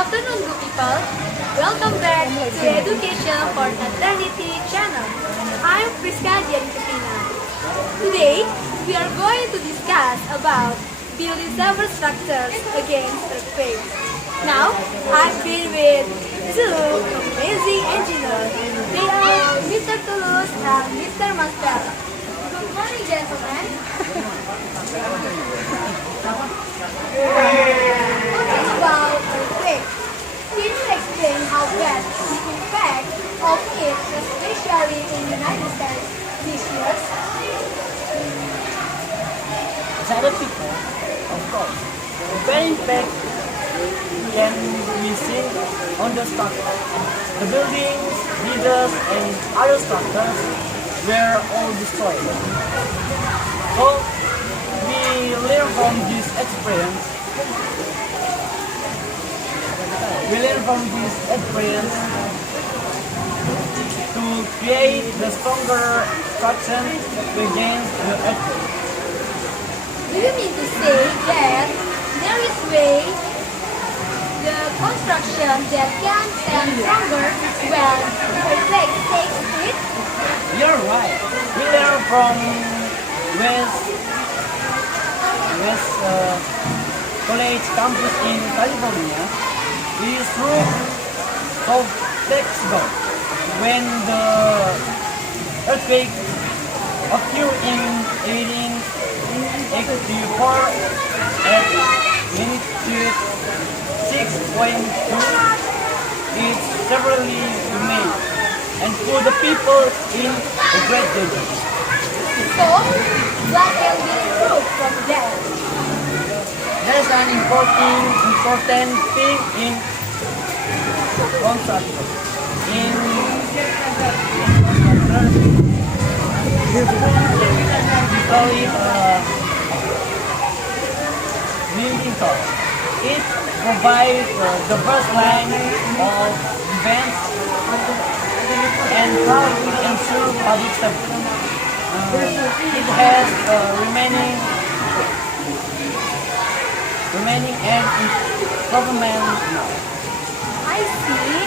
afternoon, good people. Welcome back to Education for Eternity channel. I'm Priska Dianketina. Today, we are going to discuss about building several structures against earthquakes. Now, I've been with two amazing engineers. They are Mr. Tulus and Mr. Master. Good morning, gentlemen. Talking about earthquakes, can you explain how bad the impact of it, especially in the United States this year? Cyber people, of course. The very impact can be seen on the structure. The buildings, bridges, and other structures were all destroyed. So, we learn from this experience. To create the stronger structure against the earthquake. Do you mean to say that there is way the construction that can stand stronger when the earthquake takes it? You're right. We learn from West College campus in California. We through so flexible when the earthquake occurred in 1884 at magnitude 6.2. It severely remained and put the people in a great danger. So, what can be improved from that? There's an important thing in construction. In construction, we call it building code. It provides the first line of defense and how to ensure public safety. It has remaining and government now. I see,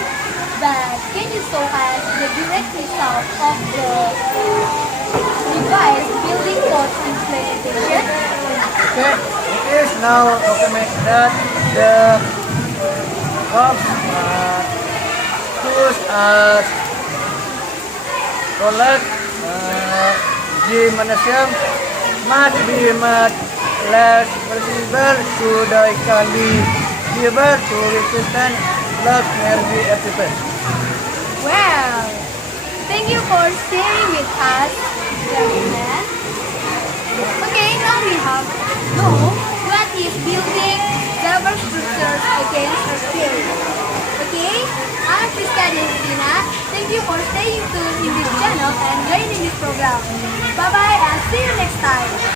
but can you show us the direct result of the revised building code implementation? Okay, it is now documented that the COP tools as collect gymnasium must be much less flexible so that it can be able to resist less energy efficient. Well, thank you for sharing with us, gentlemen. Okay, now we have know what is building several structures against earthquake. Okay, I'm Priska Dianketina. Thank you for staying tuned in this channel and joining this program. Bye bye and see you next time.